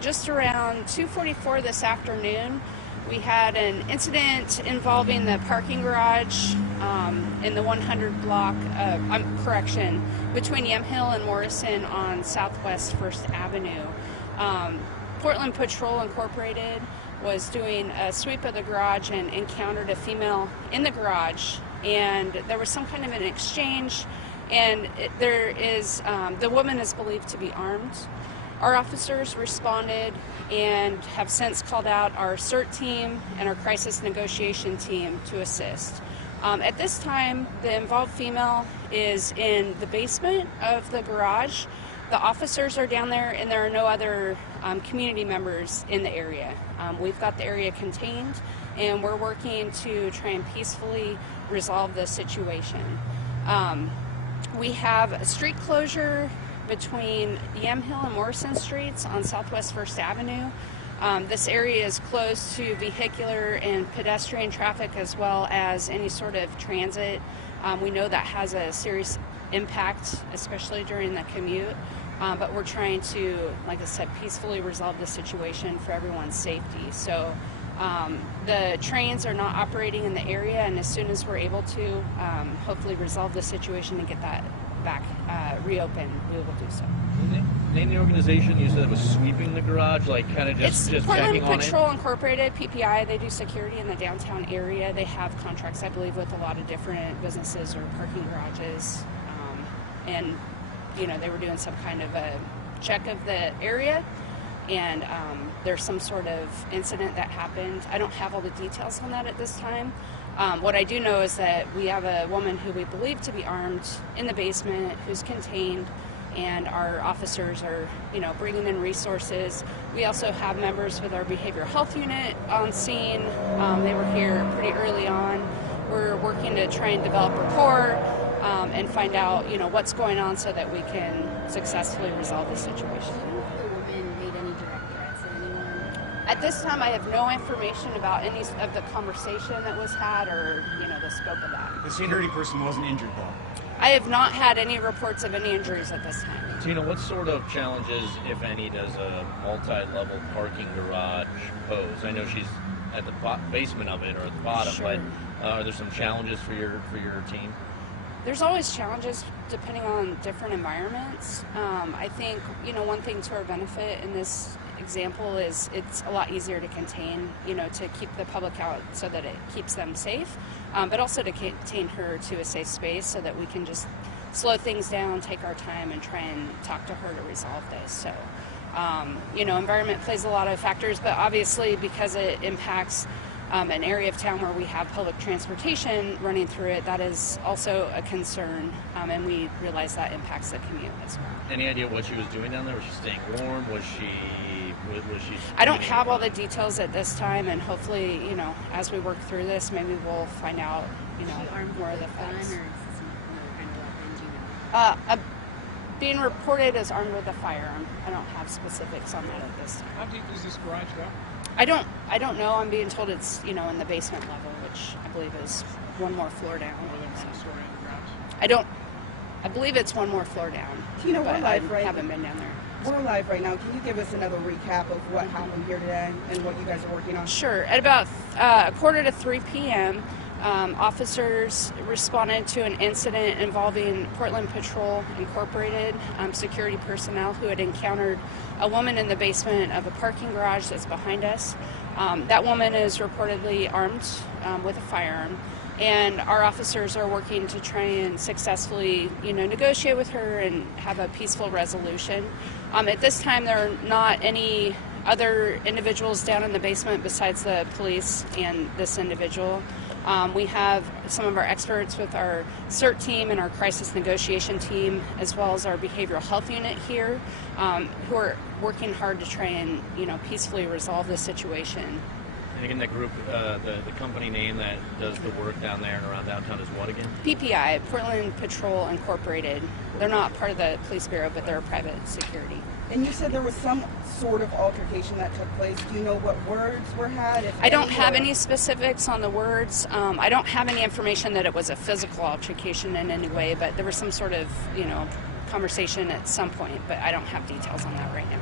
Just around 2:44 this afternoon, we had an incident involving the parking garage in the 100 block, between Yamhill and Morrison on Southwest 1st Avenue. Portland Patrol Incorporated was doing a sweep of the garage and encountered a female in the garage, and there was some kind of an exchange, and the woman is believed to be armed. Our officers responded and have since called out our CERT team and our crisis negotiation team to assist. At this time, the involved female is in the basement of the garage. The officers are down there, and there are no other community members in the area. We've got the area contained, and we're working to try and peacefully resolve the situation. We have a street closure between Yamhill and Morrison Streets on Southwest 1st Avenue. This area is closed to vehicular and pedestrian traffic as well as any sort of transit. We know that has a serious impact, especially during the commute, but we're trying to, like I said, peacefully resolve the situation for everyone's safety. So the trains are not operating in the area, and as soon as we're able to hopefully resolve the situation and get that back reopened, we will do so. Name the organization. You said it was sweeping the garage, like kind of just checking on it? It's Portland Patrol Incorporated, PPI. They do security in the downtown area. They have contracts, I believe, with a lot of different businesses or parking garages. And, they were doing some kind of a check of the area, and there's some sort of incident that happened. I don't have all the details on that at this time. What I do know is that we have a woman who we believe to be armed in the basement who's contained, and our officers are, bringing in resources. We also have members with our behavioral health unit on scene. They were here pretty early on. We're working to try and develop rapport and find out, what's going on so that we can successfully resolve the situation. At this time, I have no information about any of the conversation that was had or, the scope of that. The security person wasn't injured, though? I have not had any reports of any injuries at this time. Tina, what sort of challenges, if any, does a multi-level parking garage pose? I know she's at the basement of it or at the bottom, Sure. But are there some challenges for your team? There's always challenges depending on different environments. I think, one thing to our benefit in this example is it's a lot easier to contain, to keep the public out so that it keeps them safe, but also to contain her to a safe space so that we can just slow things down, take our time, and try and talk to her to resolve this. So, environment plays a lot of factors, but obviously because it impacts an area of town where we have public transportation running through it, that is also a concern, and we realize that impacts the commute as well. Any idea what she was doing down there? Was she staying warm? Was she? I don't have all the details at this time, and hopefully, as we work through this, maybe we'll find out, more of the facts. Being reported as armed with a firearm. I don't have specifics on that at this time. How deep is this garage go? I don't know. I'm being told it's, in the basement level, which I believe is one more floor down. More than one story in the garage? I believe it's one more floor down. Tina, we're live, right? I haven't been down there. We're live right now. Can you give us another recap of what happened here today and what you guys are working on? Sure. At about 2:45 p.m., officers responded to an incident involving Portland Patrol Incorporated security personnel who had encountered a woman in the basement of a parking garage that's behind us. That woman is reportedly armed with a firearm, and our officers are working to try and successfully, negotiate with her and have a peaceful resolution. At this time, there are not any other individuals down in the basement besides the police and this individual. We have some of our experts with our CERT team and our crisis negotiation team, as well as our behavioral health unit here, who are working hard to try and, peacefully resolve this situation. And again, the group, the company name that does the work down there and around downtown is what again? PPI, Portland Patrol Incorporated. They're not part of the police bureau, but they're a private security. And you said there was some sort of altercation that took place. Do you know what words were had? I don't have any specifics on the words. I don't have any information that it was a physical altercation in any way, but there was some sort of, conversation at some point, but I don't have details on that right now.